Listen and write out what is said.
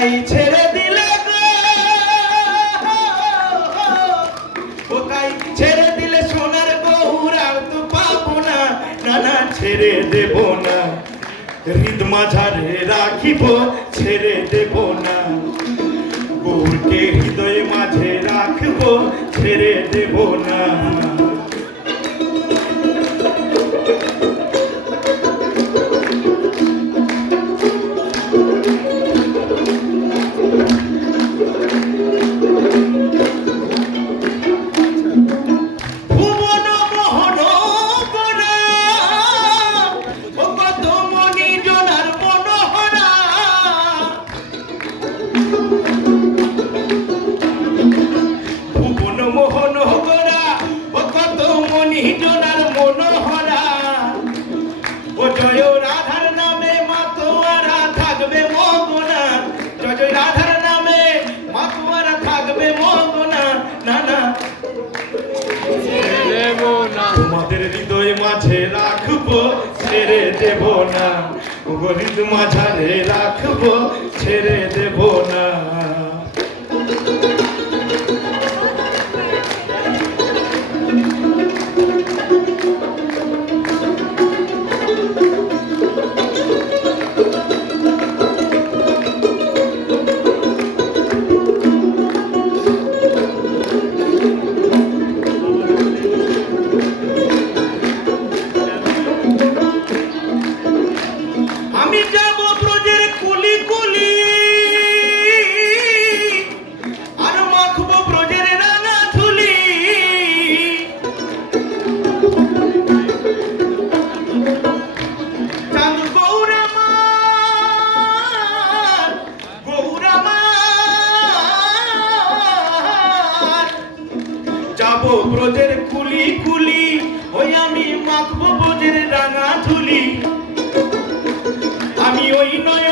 কোথায় ছেড়ে দিলে গো, কোথায় ছেড়ে দিলে সোনার গৌর, আর তো পাবো না, না না ছেড়ে দেব না। হৃদ মাঝারে রাখিব, ছেড়ে দেব না। গৌরকে হৃদয় মাঝে রাখব, ছেড়ে দেব না। তোমাদের হৃদয় মাঝে রাখবো, ছেড়ে দেব না। হৃদ মাঝারে রাখবো, ছেড়ে দেব না। যাবো ব্রজের কুলি কুলি, ওই আমি মাখবো ব্রজের রাঙা ধুলি। আমি ওই নয়